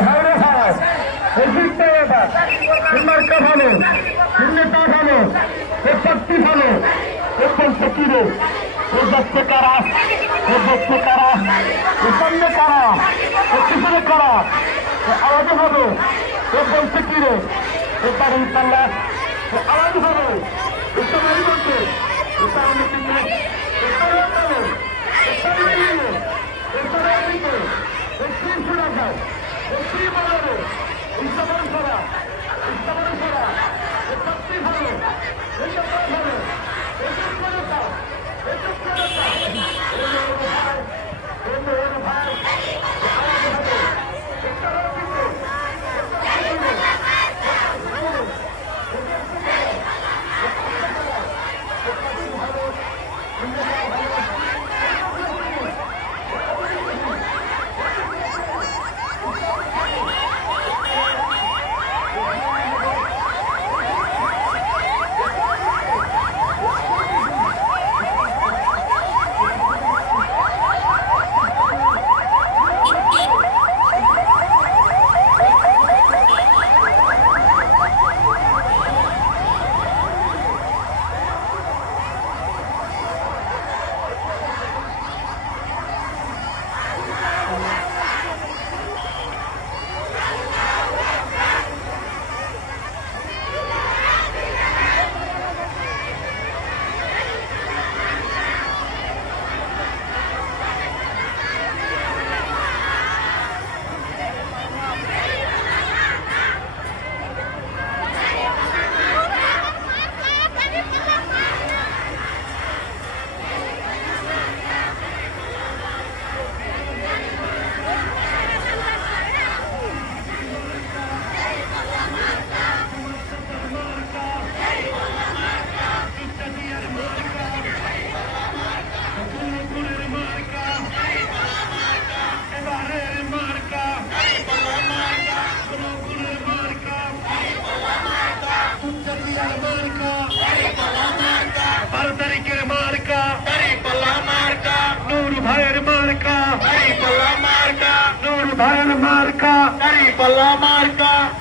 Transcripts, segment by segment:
হাওড়া হাওড় অভিজ্ঞ ব্যাপার মার্কা ভালো নেতা ভালো এর শক্তি ভালো এখন ফকিরে ওর দেখতে কারা ওর দেখতে কারা ওর সামনে কারা ওর পিছনে কারা আওয়াজে হবে ওর বলছে কিরে ওর তার ইনশাল্লাহ আওয়াজ হবে এটা মারি বলছে এটা আমি কিন্তু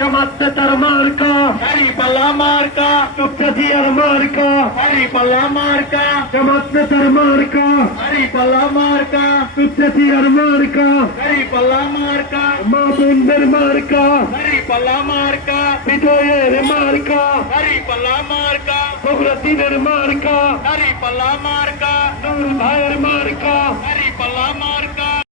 Jamaat marka, Hari Palla marka, Tukkadiyar marka, Hari Palla marka, Jamaat marka, Hari Palla marka, Tukkadiyar marka, Hari Palla marka, Mabundir marka, Hari Palla marka, Bidoyer marka, Hari Palla marka, Bogratiner marka, Hari Palla marka, Nur Bhaier marka. Hari Palla marka.